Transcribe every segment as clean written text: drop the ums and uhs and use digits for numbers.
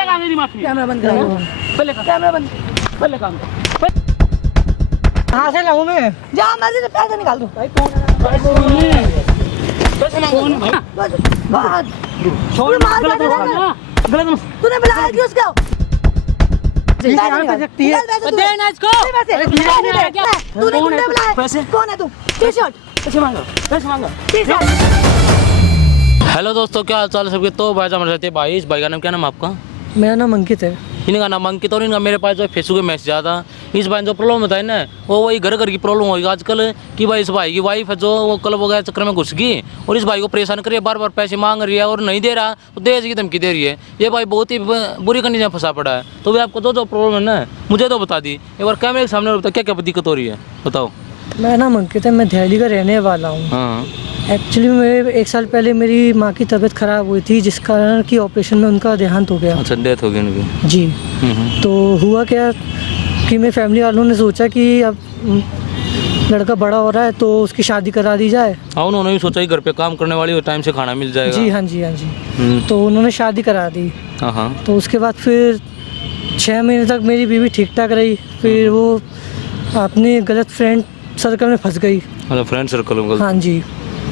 पहले कहाँ मेरी माफी? कैमरा बंद करो, पहले कैमरा बंद। पहले काम कहाँ से लाऊं मैं? जा मर्जी से पैसे निकाल दो। भाई कौन तूने बुलाया क्यों उसको? देना इसको। तूने गुंडे बुलाए? पैसे? कौन है तू? टी-शर्ट पैसे मांगो, पैसे मांगो। टी-शर्ट। हेलो दोस्तों, क्या हाल चाल है सबके। तो भाई हमारे रहते हैं भाई। इस भाई का नाम क्या नाम आपका? मेरा नाम अंकित है। इनका नाम अंकित। और इनका मेरे पास जो फेसबुक पे मैसेज आया था। इस भाई जो प्रॉब्लम बताई ना, वो वही घर घर की प्रॉब्लम होगी आजकल कि भाई इस भाई की वाइफ है जो वो क्लब वगैरह चक्कर में घुस गई और इस भाई को परेशान कर रही है, बार बार पैसे मांग रही है और नहीं दे रहा तो दहेज की धमकी दे रही है। ये भाई बहुत ही बुरी कंडीशन में फंसा पड़ा है। तो भाई आपको जो प्रॉब्लम है ना, मुझे तो बता दी एक बार कैमरे के सामने। बता क्या क्या दिक्कत हो रही है, बताओ। मेरा नाम अंकित है, मैं दिल्ली का रहने वाला हूँ। हाँ एक्चुअली मेरे 1 साल पहले मेरी माँ की तबीयत ख़राब हुई थी, जिस कारण कि ऑपरेशन में उनका देहांत हो गया। अच्छा, डेथ हो गई उनकी। जी। तो हुआ क्या कि मेरे फैमिली वालों ने सोचा कि अब लड़का बड़ा हो रहा है तो उसकी शादी करा दी जाए। हाँ, उन्होंने भी सोचा कि घर पे काम करने वाली हो, टाइम से खाना मिल जाएगा। जी हाँ जी, हाँ जी। तो उन्होंने शादी करा दी। हाँ। तो उसके बाद फिर 6 महीने तक मेरी बीवी ठीक ठाक रही। फिर वो अपने गलत फ्रेंड सर्कल में फंस गई। मतलब फ्रेंड सर्कल में? हाँ जी।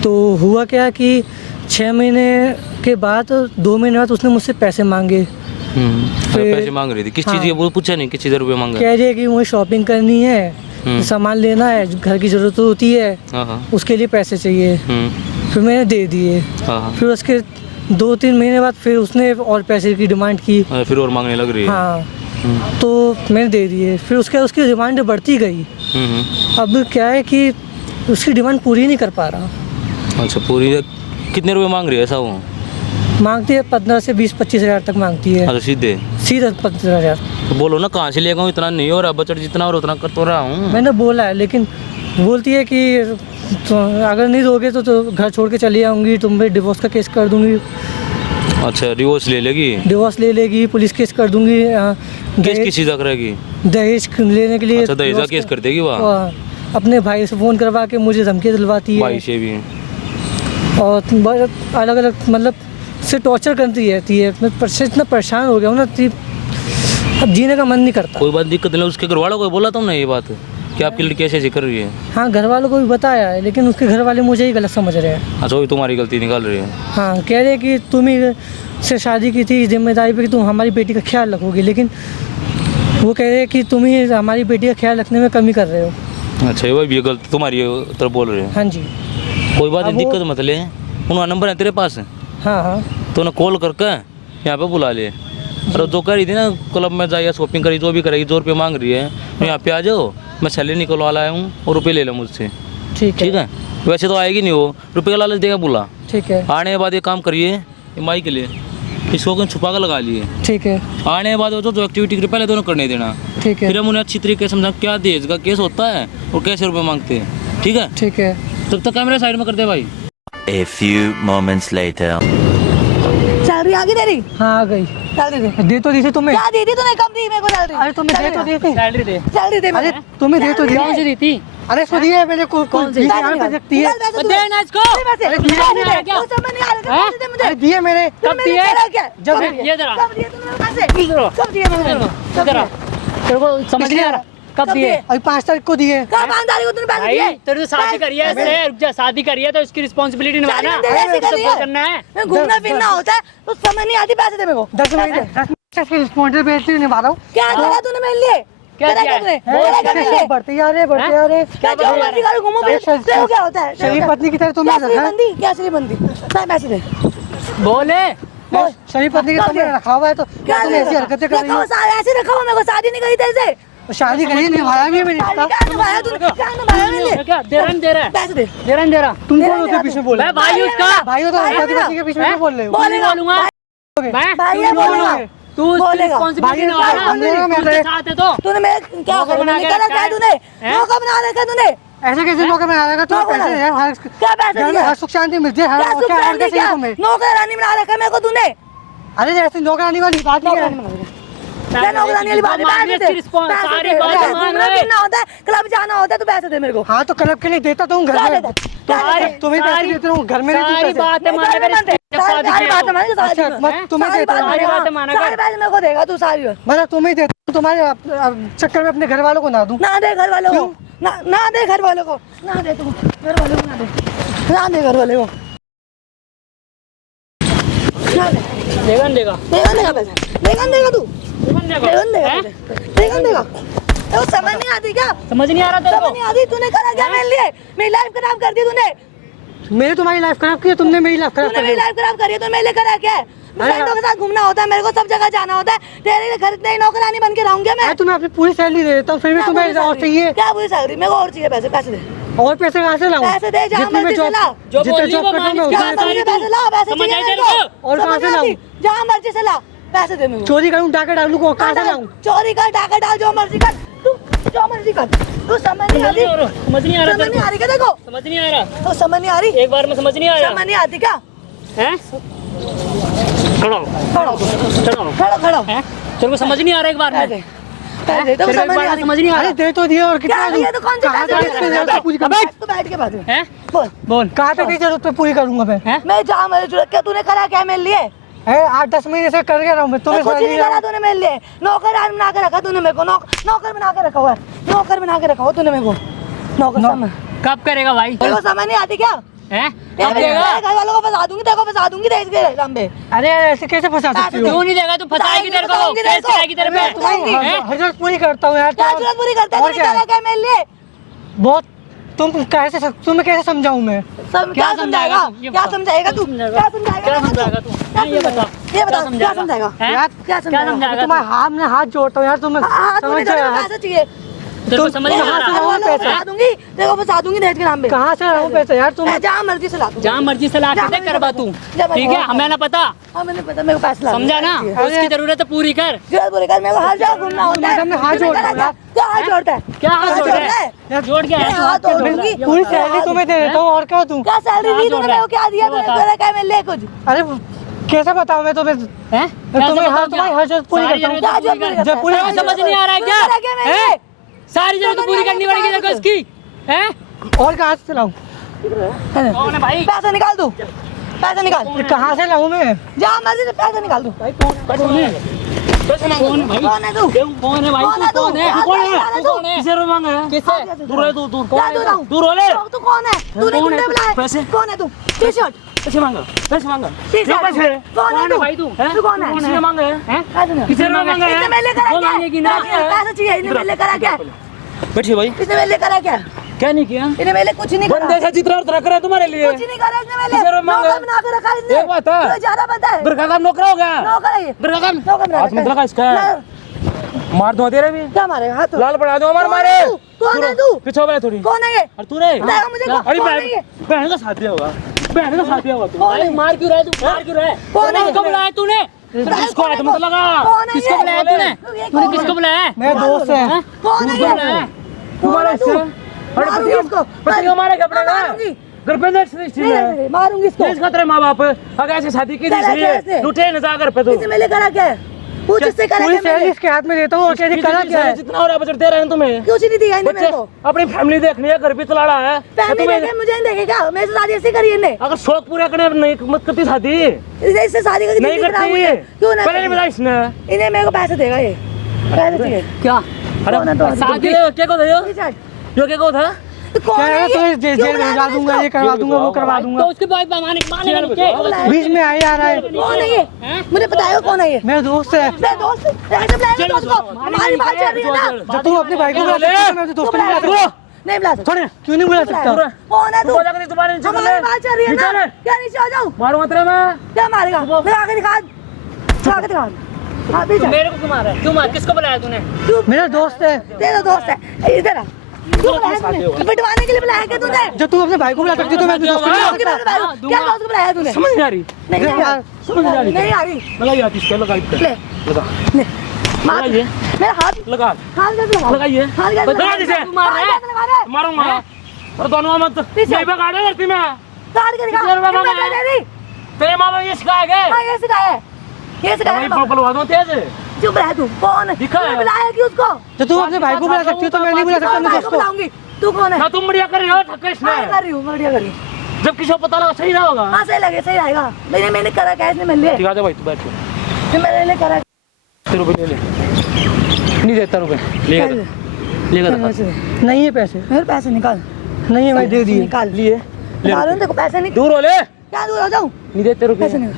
तो हुआ क्या कि 6 महीने के बाद 2 महीने बाद उसने मुझसे पैसे मांगे। पैसे मांग रही थी किस चीज़ के? वो पूछा नहीं किस चीज़ रुपये मांगा? कह रही है कि मुझे शॉपिंग करनी है, सामान लेना है, घर की ज़रूरत होती है, उसके लिए पैसे चाहिए। फिर मैंने दे दिए। फिर उसके 2-3 महीने बाद फिर उसने और पैसे की डिमांड की। फिर और मांगने लग रही है? हाँ। तो मैंने दे दिए। फिर उसकी डिमांड बढ़ती गई। अब क्या है कि उसकी डिमांड पूरी नहीं कर पा रहा। अच्छा, पूरी कितने रुपए मांग रही है? ऐसा वो मांगती है 15 से 20-25 हज़ार तक मांगती है। अच्छा, सीधे 15,000। तो बोलो ना कहाँ से लेगा हूँ, इतना नहीं हो रहा, बजट जितना और उतना कर तो रहा हूँ। मैंने बोला है लेकिन बोलती है कि तो अगर नहीं दोगे तो घर छोड़ के चली आऊँगी, तुम पे डिवोर्स का केस कर दूँगी। अच्छा, डिवोर्स ले लेगी? डिवोर्स ले लेगी, पुलिस केस कर दूँगी। केस किस चीज़ का करेगी? दहेज लेने के लिए। अच्छा, दहेज का केस कर देगी वहाँ? अपने भाई से फ़ोन करवा के मुझे धमकी दिलवाती है। भाई से भी? और अलग अलग मतलब से टॉर्चर करती रहती है। मैं इतना परेशान हो गया हूँ ना कि अब जीने का मन नहीं करता। कोई बात दिक्कत नहीं, उसके घर वालों को बोला तुम ना ये बात कि आपकी लड़की ऐसे कर रही है? हाँ, घर वालों को भी बताया है लेकिन उसके घर वाले मुझे ही गलत समझ रहे हैं। अच्छा, वही तुम्हारी गलती निकाल रही है? हाँ, कह रहे हैं कि तुम ही से शादी की थी, जिम्मेदारी पे कि तुम हमारी बेटी का ख्याल रखोगी, लेकिन वो कह रहे हैं कि तुम ही हमारी बेटी का ख्याल रखने में कमी कर रहे हो। अच्छा, वही भी गलती तुम्हारी तरफ बोल रहे हैं? हाँ जी। कोई बात नहीं, दिक्कत मत ले। उनका नंबर है तेरे पास? हाँ हाँ। तो उन्हें कॉल करके यहाँ पे बुला ले। और जो कह रही थी ना क्लब में जाइए, शॉपिंग करी, जो भी करेगी, 2 रुपये मांग रही है, तो यहाँ पे आ जाओ, मैं सैलरी निकलवा लाया हूँ और रुपये ले लो मुझसे। ठीक है। वैसे तो आएगी नहीं वो, रुपये का लालच देगा बुला। ठीक है। आने के बाद ये काम करिए माई के लिए, इसको कहीं छुपा कर लगा लिए। ठीक है। आने के बाद वो जो एक्टिविटी करी पहले दोनों करने देना। ठीक है। फिर हम उन्हें अच्छी तरीके से समझा क्या दहेज का केस होता है और कैसे रुपये मांगते हैं। ठीक है? ठीक है। तब तक कैमरे साइड में कर दे भाई। A few moments later. Salary आ गई तेरी? हाँ, आ गई। सैलरी दे तो दी थी तुम्हें। क्या दी थी तूने? कब दी मेरे को सैलरी? अरे तुम्हें दे तो दी थी। सैलरी दे। सैलरी दे। अरे तुम्हें दे तो दी। कौन सी दी थी? अरे इसको दी है मैंने। कौन सी? यहाँ पे सकती है। देना इसको। अरे दिए मैंने। अरे दिए मैंने। कब दिए? जब ये जरा कब दिए तुमने पैसे? कब दिए मैंने? जरा तेरे को समझ नहीं आ रहा कब दिए? अभी 5 तारीख को दिए। कब 5 तारीख को तूने पैसे दिए? तेरे तो शादी करी है, रुक जा, शादी करी है तो इसकी रिस्पांसिबिलिटी निभाना करना है। घूमना फिरना होता है तो समझ नहीं आती। पैसे दे मेरे को। 10 महीने की रिस्पांसिबिलिटी निभा रहा हूँ। क्या करा तूने मेरे लिए? क्या किया तूने? बढ़ते जा रहे क्या जो मर्जी करो, घूमो फिरो, क्या होता है? शरीफ पत्नी की तरह तुम क्या शरीफ बंदी? पैसे दे। बोले शरीफ पत्नी की तरह रखा हुआ है तो क्या तुम ऐसी हरकतें कर रही हो? ऐसे रखा हुआ, मेरे को शादी नहीं करी तेरे से। शादी करी, निभाया भी मैंने। क्या निभाया तूने? क्या निभाया मैंने? क्या दे रहा पैसे दे। दे रहा तुम कौन होते पीछे बोल रहे हो? भाई उसका भाई हो तो पति के पीछे क्यों बोल रहे हो? बोलूंगा बोलेगा तू रिस्पांसिबिलिटी निभाना साथ है तो तूने मेरे क्या बना के रखा है? तूने नौकर बना रखा है तूने? ऐसे कैसे नौकर बना रखा? तू पैसे है, क्या पैसे घर में हर सुख शांति मिलती है। क्या नौकरानी बना रखा है मेरे को तूने? अरे जैसे नौकरानी वाली बात नहीं है। नौकरानी वाली बात सारी बात मान रहे होता है, क्लब जाना होता है तो पैसे दे मेरे को। हाँ, तो क्लब के लिए देता तो हूँ, घर में तुम्हें पैसे देता हूँ, घर में सारी बात है। शादी सारी किया बात तो। हमारी शादी अच्छा, में। मत तुम्हें सारी देता हूँ। बात सारी मानेगा। बातें माना कर। सारी बात मेरे को देगा तू सारी। मतलब तुम्हें देता हूँ, तुम्हारे चक्कर में अपने घर वालों को ना दूं। ना दे घर वालों को, ना दे घर वालों को, ना दे तू घर वालों को, ना दे घर वाले को, ना दे। देगा नहीं देगा? देगा देगा पैसे, देगा देगा तू, देगा नहीं देगा देगा हैं? देगा देगा। तो समझ नहीं आती क्या? समझ नहीं आ रहा तेरे समझ को? नहीं आती। तूने करा क्या मेरे लिए? मेरी लाइफ खराब कर दी तूने। मैंने तुम्हारी लाइफ खराब की है, तुमने मेरी लाइफ खराब तूने कर मेरी दी। लाइफ खराब करी है तो मेरे लिए करा क्या है? अरे फ्रेंडों के साथ घूमना होता है, मेरे को सब जगह जाना होता है। तेरे घर इतने ही नौकरानी बन के रहूंगी मैं। मैं तुम्हें अपनी पूरी सैलरी दे देता हूँ, फिर भी तुम्हें और चाहिए। क्या पूरी सैलरी? मेरे को और चाहिए पैसे, पैसे दे, और पैसे कहाँ से लाऊं? पैसे दे, जहाँ जितनी मैं मर्जी से जॉब ला। जो जितने बोल रही जॉब वो करता हूँ मान मैं क्या उतना जहाँ देता हूँ। मर्जी पैसे ला, पैसे समझ चाहिए आई मेरे तेरे को। और कहाँ समझ से नहीं लाऊं? आती। जहाँ मर्जी से ला, पैसे दे मेरे को। चोरी करूँ, डाका डालू को कहाँ से लाऊं? चोरी कर, डाका डाल, जो मर्जी कर, तू जो मर्जी कर। तू समझ नहीं आती, समझ नहीं आ रहा समझ तेरे नहीं को? आ रही क्या देखो? समझ नहीं आ रहा? तो समझ नहीं आ रही, एक बार में समझ नहीं आया समझ नहीं आती क्या? हैं? खड़ा हो, खड़ो खड़ा हो। खड़ो खड़ो, हैं? तेरे को समझ नहीं आ रहा एक बार में? पैसे पैसे तो तेरे को समझ एक नहीं बार आ में रही। समझ नहीं आ अरे रहा? दे तो दिए और क्या कितना दिए तो कौन से कहाँ पैसे तक दिए? इसकी जरूरत पूरी करूँ? तू बैठ के बात कर। हैं? बोल बोल। कहाँ तक की जरूरत पूरी करूंगा मैं? हैं? मैं जहाँ मेरी जरूरत क्या तूने करा क्या मेरे लिए? 8-10 महीने से कर रहा हूँ मैं, तुम्हें कुछ समझ नहीं नहीं आ करा रहा। तूने मेरे लिए। नौकर बना के रखा तूने मेरे को, नौकर बना के रखा हुआ है, नौकर बना के रखा हुआ तूने मेरे को, नौकर समझ। कब करेगा भाई? तेरे को समझ नहीं आती क्या? हैं? तेरे कब देगा? घर वालों को फंसा दूंगी, तेरे को फंसा दूंगी देश के एग्जाम पे। अरे ऐसे कैसे फंसा सकती हो? क्यों नहीं देगा? तू फंसाएगी तेरे को, फंसाऊंगी तेरे केस को। कराएगी तेरे पे। मैं तुम्हारी हैं? हर जरूरत पूरी करता हूँ यार। क्या जरूरत पूरी करता है? और तूने क्या? करा क्या मेरे लिए? बहुत तुम्हें कैसे समझाऊं मैं? क्या समझाएगा? क्या समझाएगा तू? क्या समझाएगा? क्या समझाएगा तू? क्या ये बता। ये बता, क्या समझाएगा? हैं? यार क्या समझाएगा? समझाएगा? तुम्हारे हाथ में हाथ जोड़ता हूँ यार, तुम्हें हाँ, तूने समझ तो रहे पैसे चाहिए। तेरे को समझ नहीं आ कहाँ से रहा? लाऊं पैसे? फंसा दूंगी, तेरे को फंसा दूंगी दहेज के नाम पे। कहाँ से लाऊं पैसे यार? तुम जहाँ मर्जी से ला तू। जहाँ मर्जी से ला के दे करवा तू, ठीक है? हमें ना पता, हाँ मैंने पता, मेरे को पैसे ला। समझा ना? उसकी जरूरत है पूरी कर। जरूरत पूरी कर, मेरे को हर जगह घूमना होता है। मैं हाथ तूने जोड़ता करा हूँ यार। क्या हाथ जोड़ता है? क्या हाथ जोड़ रहा है? यार, जोड़ क्या मैं हाथ है? जोड़ूंगी। पूरी सैलरी तुम्हें दे देता हूँ और क्या दूं? क्या सैलरी दी तूने मेरे को? क्या दिया तूने? बता। तेरा क्या मेरे लिए कुछ? अरे कैसे बताऊं मैं तुम्हें? हैं? तुम्हें तुम्हारी हर जरूरत पूरी सारी करता हूँ। जरूरत क्या पूरी जरूरत कर। जब पूरी तेरे को समझ नहीं आ रहा है क्या? तूने करा क्या मेरे हैं? लिए? सारी जरूरत पूरी करनी पड़ेगी तेरे को इसकी। हैं? और कहाँ से लाऊं? कौन है भाई? पैसे निकाल तू, पैसे निकाल। कहाँ से लाऊं मैं? जहाँ मर्जी से पैसे निकाल तू। कौन है? कौन है भाई? कौन है तू? कौन है भाई? कौन है तू कौन है? तू? तू कौन है? कौन है तू कौन है? किसे मांगा है? किससे? दूर है, दूर क्या दूर रहूं? दूर हो ले। तू कौन है? तूने कौन है गुंडे तू? बुलाए? पैसे? कौन है तू? टी-शर्ट, पैसे मांगा, पैसे मांगा। टी-शर्ट। पैसे। कौन है भाई तू? हैं? तू कौन है? किसने मांगा है? हैं? पैसे किसने मांगा है? इसने मेरे लिए करा वो क्या? मांगेगी ना। पैसे चाहिए, इसने मेरे लिए करा क्या? बैठिए भाई। इसने मेरे लिए करा क्या? क्या नहीं किया? इसने मेरे लिए कुछ नहीं करा। बंदे से जितना उतना करे तुम्हारे लिए। कुछ नहीं करा इसने मेरे किसने लिए। मांगा? नौकर बना के रखा इसने। एक बात है। तुझे ज्यादा पता है। बिरका काम नौकरा हो गया। नौकर है ये। बिरका काम। नौकर बना हाथ मत लगा इसका। मार दो तेरे भी। क्या मारेगा? हाथ लाल बढ़ा दो हमारे मारे। कौन है तू? पीछे वाले थोड़ी। कौन है ये? और तू रे? बताएगा मुझे कौन- अरे कौन है ये? बहन का साथ दिया होगा। बहन का साथ दिया होगा तू। कौन है? मार क्यों रहा है तू? मार क्यों रहा है? कौन है? किसको बुलाया तूने? किसको हाथ मत लगा? कौन है किसको ये? बुलाया तूने? ये तूने कौन किसको है? बुलाया है? मेरा दोस्त है। हैं? कौन है किसको ये? बुलाया है? तुम्हारा इसको? अरे मारूंगी इसको। पतियों मारे कपड़े ना। मारूंगी। घर पे नहीं, मारूंगी इसको। इसका तेरे माँ बाप अगर ऐसी शादी की चला क्या इसने? थी लुटे न जा घर पे तो इसने मेरे लिए करा क्या है? पूछ इससे करा पूरी क्या मेरे सैलरी लिए? इसके हाथ में देता हूँ और कहती करा क्या है? जितना हो रहा है बजट दे रहे हैं तुम्हें। कुछ नहीं दिया इन्हें मेरे बच्चे को। अपनी फैमिली देखनी है, घर भी चलाना है। फैमिली तुम्हें- देखे मुझे नहीं देखेगा। मेरे से शादी ऐसे करी इन्हें। अगर शौक पूरा करने नहीं मत करती शादी इससे शादी करके नहीं जिंदगी खराब हुई करती है। क्यों ना? पहले नहीं बताया इसने। इन्हें मेरे को पैसे देगा ये। पैसे चाहिए। क्या? कौन है तो? शादी क्या को था यो? टी-शर्ट। यो क्या को था? तो कौन क्या है है? ये? तुम्हें जेल क्यों में बुलाया भेजा तूने दूंगा, इसको? ये करवा दूंगा, वो करवा दूंगा। तो उसके बाद माने नीचे। बीच में आई आ रहा है। कौन है ये? मुझे बताएगा कौन है ये? मेरा दोस्त है। मेरा दोस्त ऐसे बुलाएगा दोस्त को। हमारी बात चल रही है ना। जब तुम अपने भाई को बुला सकते हो, मैं अपने दोस्त को बुला सकता हूँ। नहीं बुला सकता। क्यों नहीं बुला सकता? कौन है तू? तुम्हारे नीचे हमारी बात चल रही है ना। क्या नीचे आ जाऊँ? मारूंगा तेरे मैं। क्या मारेगा? मेरे आगे दिखा। आगे दिखा। हाँ पीछे। मेरे को क्यों मारा है? क्यों मार? किसको बुलाया तूने? मेरा दोस्त है। तेरा दोस्त है। इधर आ। क्यों बुलाया तूने? पिटवाने के लिए बुलाया क्या तूने? जब तुम अपने भाई को बुला सकती हो तो मैं अपने दोस्त को बुला दोस्त को सकता हूँ। बुलाया। क्या दोस्त को बुलाया तूने? समझ नहीं आ रही। नहीं नहीं यार, समझ नहीं आ रही। नहीं आ रही। लगा ये हाथ इसका, लगा इसका। ले लगा ले मार। लगाइए। मेरा हाथ लगा हाथ कैसे लगा? लगाइए। हाथ कैसे लगा लगा? जिसे। तू मार रहा है? मारूंगा और दोनों मत पीछे। नहीं बगाड़े करती मैं। काट के दिखा। किधर बाबा कितना मैं? दे रही? तेरे माँ बाप ये सिखाया गए हाँ ये सिखाया है। ये सिखाया है। बुलवा दो तेज। चुप रह तू। कौन है? दिखा है। तूने बुलाया क्यों उसको? तो तुम अपने भाई को बुला सकती हो तो मैं नहीं बुला सकता अपने भाई दोस्त को को। बुलाऊंगी। तू कौन है? ना तुम बढ़िया कर रहे हो ठक्कर इसने। हाँ, कर रही हूँ बढ़िया कर रही हूँ। जब किसी को पता लगा सही ना होगा। हाँ सही लगे, सही आएगा। मैंने करा क्या इसने मेरे लिए? ठीक है भाई तू बैठ, फिर मेरे लिए करा। ₹100 ले, नहीं देता रुपए, लेगा नहीं है पैसे, मेरे पैसे निकाल। नहीं है भाई, दे दिए। निकाल लिए, निकालो ना, देखो पैसे नहीं। दूर हो ले, क्या दूर हो जाऊँ? नहीं देते रुपए। पैसे नहीं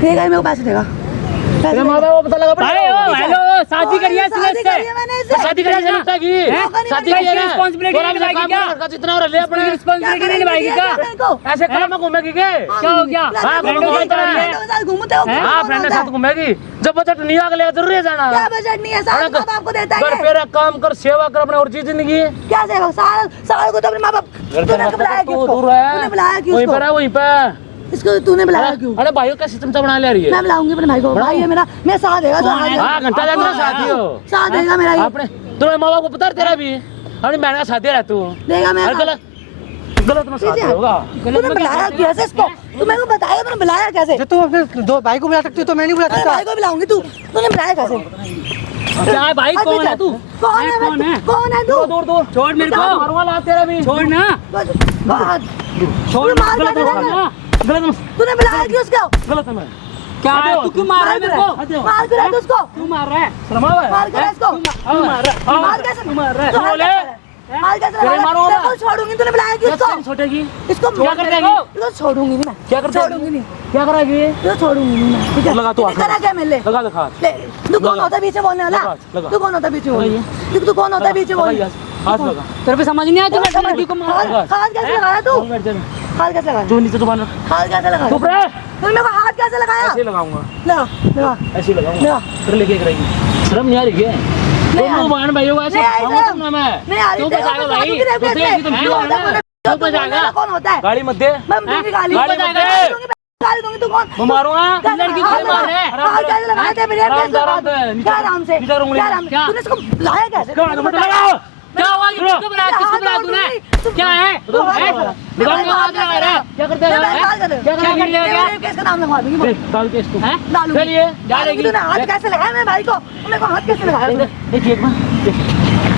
देगा, मेरे को पैसे देगा। तेरे माँ बाप को पता लगा अरे ओ हेलो, शादी करी है शादी करी है मैंने इससे। शादी करिए लुटा की, शादी क्या करिए रिस्पांसिबिलिटी नहीं निभाएगी क्या? का जितना हो रहा ले अपने रिस्पांसिबिलिटी नहीं निभाएगी क्या? ऐसे कलम में घूमेगी क्या? क्या हो गया? हाँ, फ्रेंडों के साथ घूमते हो? हाँ फ्रेंड के साथ घूमेगी। जब बजट नहीं आ गया जरूर है जाना। क्या बजट नहीं है? साल माँ बाप को देता घर है। पे काम कर, सेवा कर अपने और चीज जिंदगी। क्या सेवा? साल को तो अपने माँ बाप। तूने बुलाया क्यों? दूर है, तूने बुलाया क्यों? वहीं पर है, वहीं पे। इसको तूने बुलाया क्यों? अरे भाइयों का सिस्टम बना ले रही है। मैं बुलाऊंगी अपने भाई को। भाई है मेरा, मैं साथ देगा तो हाँ घंटा देगा साथी हो, साथ देगा मेरा। आपने तुम्हारे माँ बाप को पता है तेरा भी? अरे मैंने का साथ दे रहा तू देगा मेरा। गलत में साथ होगा। तूने बुलाया कैसे इसको? तू मेरे को बताया तूने बुलाया कैसे? जब तुम अपने दो भाई को बुला सकती हो तो मैं नहीं बुला अरे सकता। भाई को बुलाऊंगी, तूने बुलाया कैसे? क्या है भाई, कौन है तू? कौन है? कौन है? कौन है तू? दूर दूर छोड़ मेरे को, मारूंगा ला तेरा भी। छोड़ ना, छोड़। मार गलत क्या? गलत तूने बुलाया क्यों उसको? गलत है। क्या है? तू क्यों मार रहा है मेरे को? मार क्यों रहा है उसको? क्यों मार रहा है? मार क्यों रहा है इसको? मार कैसे? मार कैसे? तेरे मारो ना। मैं छोड़ूंगी। तूने बुलाया क्यों इसको? छोटेगी इसको क्या कर देगी? इसको छोड़ूंगी नहीं मैं। क्या कर देगी? छोड़ूंगी नहीं। क्या करेगी? इसको छोड़ूंगी नहीं मैं। ठीक है? लगा तू तूने करा क्या मेरे लिए? लगा दिखा ले, तू कौन होता है बीच में बोलने वाला? लगा। तू कौन होता है बीच में बोलने? तू कौन होता है बीच में बोलने? हाथ लगा। तेरे पे समझ नहीं आया तूने लड़की को मार? हाथ कैसे लगाया तू? हाथ कैसे लगाया? जो नीचे जुबान रख। हाथ कैसे लगाया? चुप रह। तूने मेरे को हाथ कैसे लगाया? ऐसे लगाऊंगा, लगा लगा ऐसे लगाऊंगा। लगा। फिर लेके करेगी। शर्म नहीं आ रही है? दोनों बहन भाइयों को ऐसे नहीं आ रही खाऊंगा शर्म। तुमने मैं। नहीं आ रही। तू बचाएगा भाई। तो देखी तुम क्यों हो ना? तू बचाएगा? कौन होता है? गाड़ी मत दे। मैं दूंगी गाली। गाली मत दे। गाली दूंगी। तू कौन? मैं मारूंगा। लड़की को मार रहा है। हाथ कैसे लगाया थे मेरे? आराम से, आराम से। क्या आराम से? नीचे उंगली। क्या आराम से? क्या? तूने इसको लाया कैसे? क्या लगाओ? क्या हुआ? किसको बुलाया? किसको बुलाया तूने? क्या है? क्या करते हैं? क्या कर लिया क्या? केस का नाम लगवा दूंगी। डाल के इसको। हैं? डालूंगी। चलिए डालेगी। तूने हाथ कैसे लगाया मेरे भाई को? मेरे को हाथ कैसे लगाया तूने? देखिए एक बार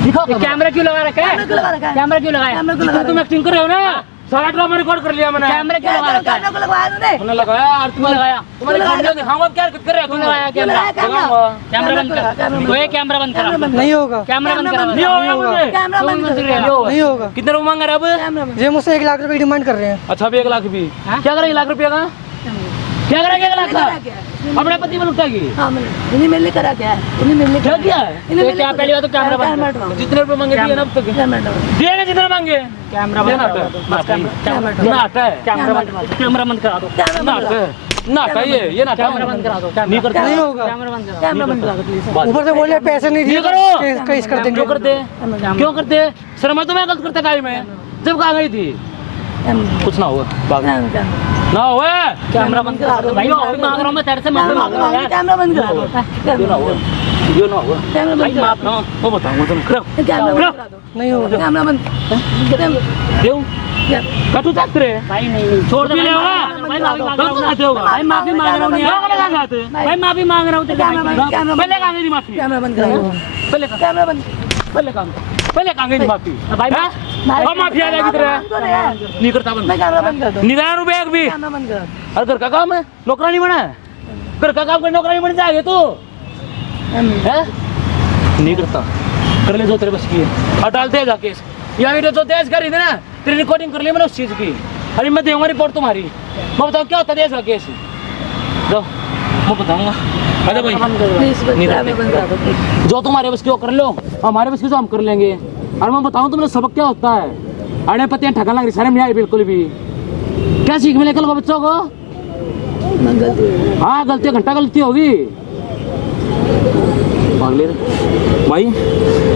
दिखाओ। ये कैमरा क्यों लगा रखा कैमरा क्यों लगा रखा है? है? कैमरा क्यों लगाया? कैमरा क्यों लगा तुम एक्टिंग कर रहे हो ना? सारा ड्रामा रिकॉर्ड कर लिया मैंने। कैमरा क्यों लगा रखा है? कैमरा को लगवाया तूने? तुमने लगाया और क्यों लगाया? तुम्हारे वीडियो दिखाऊंगा क्या कर रहे हो क्यों तुम? लगाया कैमरा? कैमरा बंद कर। ओए कैमरा बंद करा। नहीं होगा, कैमरा बंद करा। नहीं होगा मुझे। कैमरा बंद कर। नहीं होगा। कितने रुपए मांग रहे हैं अब? कैमरा बंद। ये मुझसे 1 लाख रुपए डिमांड कर रहे हैं। अच्छा भी 1 लाख भी। क्या करेंगे 1 लाख रुपया का? क्या करेंगे 1 लाख का? करा क्या है? अपने पति में लुटाएगी। हाँ मैंने मेरे लिए करा क्या है? तूने मेरे लिए क्या किया है? इन्हें ये क्या पहली बात तो कैमरा बंद कर। कैमरा जितने रुपए मांगे दिए ना अब तक दिए ना जितने मांगे। कैमरा बंद करा दो। नाटक है। कैमरा बंद करा दो। नाटक है। नाटक है ये नाटक कैमरा बंद करा दो। नहीं करते। नहीं होगा। कैमरा बंद करा कैमरा बंद करा दो प्लीज। ऊपर से बोले पैसे नहीं दिए, ये करो। केस कर देंगे। क्यों करते? क्यों करते? शर्मा तो मैं गलत करता गाड़ी में जब कहा गई थी कुछ ना हुआ ना हुआ। कैमरा बंद करा दो भाई। माफी मांग रहा हूँ मैं तेरे से, माफी मांग रहा हूँ। कैमरा बंद करा दो। ये ना हुआ, ये ना हुआ। कैमरा भाई बंद करा माफ हाँ वो बताऊंगा तुम करो कैमरा बंद करा दो। नहीं होगा। कैमरा बंद। देव कटू जाते रे भाई नहीं छोड़ दे भाई। भाई माफी मांग रहा हूँ। भाई माफी मांग रहा हूँ यार। भाई माफी मांग रहा हूँ तेरे भाई। पहले कहाँ गई माफी? कैमरा बंद करा दो। पहले कैमरा बंद। पहले कहाँ गई माफी? भाई अब माफी आ जाएगी तेरे नहीं करता बंद। मैं कैमरा बंद कर दो। निदान रुपए एक भी। कैमरा बंद कर। अरे घर का काम है नौकरानी बना है? घर का काम कर नौकरानी बन जाएगी तू है? नहीं करता कर ले जो तेरे बस की है और डालते हैं जाके या वीडियो जो तेज करी थी ना तेरी रिकॉर्डिंग कर ली मैंने उस चीज की। अरे मैं दूंगा रिपोर्ट तुम्हारी। मैं बताऊँ क्या होता है इसका केस? जाओ मैं बताऊंगा। अरे भाई प्लीज कैमरा बंद करा दो प्लीज। जो तुम्हारे बस की वो कर लो, हमारे बस की तो हम कर लेंगे। और मैं बताऊं तुमने सबक क्या होता है? अरे पतियां ठगन लग रही, शर्म नहीं आई बिल्कुल भी। क्या सीख मिले कल को बच्चों को? हाँ गलती घंटा गलती होगी। पागले भाई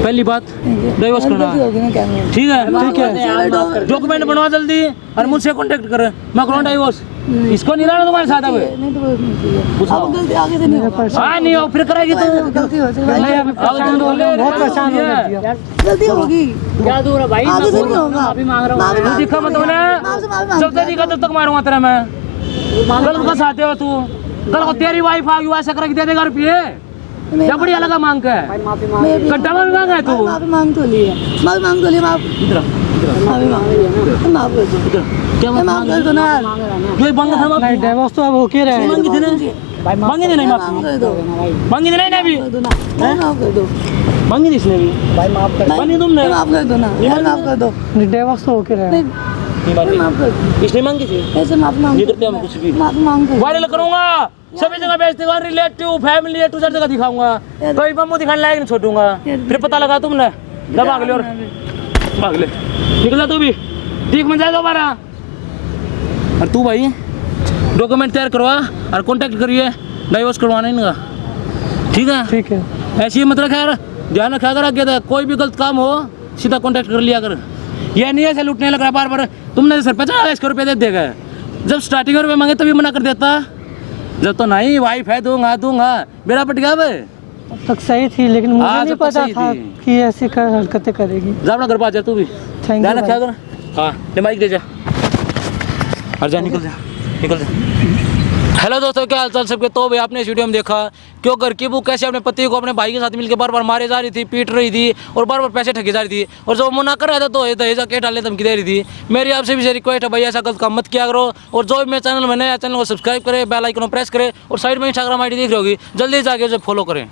पहली बात डाइवोर्स करना ठीक है? ठीक है डॉक्यूमेंट बनवा जल्दी और मुझसे कांटेक्ट कर। मैं करूँ डाइवोर्स। इसको नहीं रहना तुम्हारे साथ अब। अब गलती आगे से नहीं होगा। हाँ नहीं हो फिर करेगी तो गलती हो जाएगी। बहुत परेशान हो गया। गलती होगी। क्या दूर है भाई? आगे से नहीं होगा। माफी मांग रहा हूँ। तू दिखा मत होना जब तक दिखा तब तक मारूंगा तेरा मैं। गलत का साथ हो तू। कल को तेरी वाइफ आ गई ऐसा करके दे देगा रुपये क्या बढ़िया लगा मांग के? माफी मांग। घंटा में भी मांगा है तू? माफी मांग तो ली है। माफी मांग तो ली। माफ अभी माफ कर दो, क्या माफ कर दो ना यार, ये बंद था नहीं डिवोर्स तो अब होके रहे मांगी थी ना मांगी थी नहीं माफ माफी कर दो, मांगी थी नहीं ना अभी कर दो ना, माफ कर दो, मांगी थी इसने भी मांगी तुमने माफ कर दो ना, माफ कर दो, डिवोर्स तो होके रहे नहीं माफ कर दो, इसने मांगी थी ऐसे माफ मांग नहीं करते हम कुछ भी माफ मांग कर वायरल करूंगा सभी जगह बेच दूंगा रिलेटिव फैमिली टू जगह दिखाऊंगा कोई बम्बू दिखाने लायक नहीं छोड़ूंगा फिर पता लगा तुमने जब भाग ले और भाग ले निकल जा तू भी देख में जाएगा हमारा और तू भाई डॉक्यूमेंट तैयार करवा और कांटेक्ट करिए डाइवोर्स करवाना इनका ठीक है ऐसे ही मत रख यार ध्यान रखा कर आगे कोई भी गलत काम हो सीधा कांटेक्ट कर लिया कर ये नहीं ऐसे लूटने लग रहा बार बार तुमने सर 50 रुपये दे देगा जब स्टार्टिंग में रुपये मांगे तभी मना कर देता जब तो नहीं वाइफ है दूंगा मेरा पट गया भाई अब तक सही थी लेकिन मुझे हाँ, नहीं जब तक पता सही था थी। कि ऐसी हरकतें करेगी। जा अपना घर पास जा तू भी थैंक ध्यान यू रखा कर हाँ ले माइक दे जा और जा निकल जा हेलो दोस्तों क्या हाल चाल सबके। तो भाई आपने इस वीडियो में देखा क्यों घर की बहू कैसे अपने पति को अपने भाई के साथ मिलकर बार बार मारे जा रही थी पीट रही थी और बार बार पैसे ठगी जा रही थी और जब मना कर रहा था तो दहेजा के डालने धमकी दे रही थी। मेरी आपसे भी रिक्वेस्ट है भाई ऐसा गलत काम मत किया करो और जो भी मेरे चैनल में नया चैनल को सब्सक्राइब करें बेल आइकन प्रेस करें और साइड में इंस्टाग्राम आईडी दिख रही होगी जल्दी जाके उसे फॉलो करें।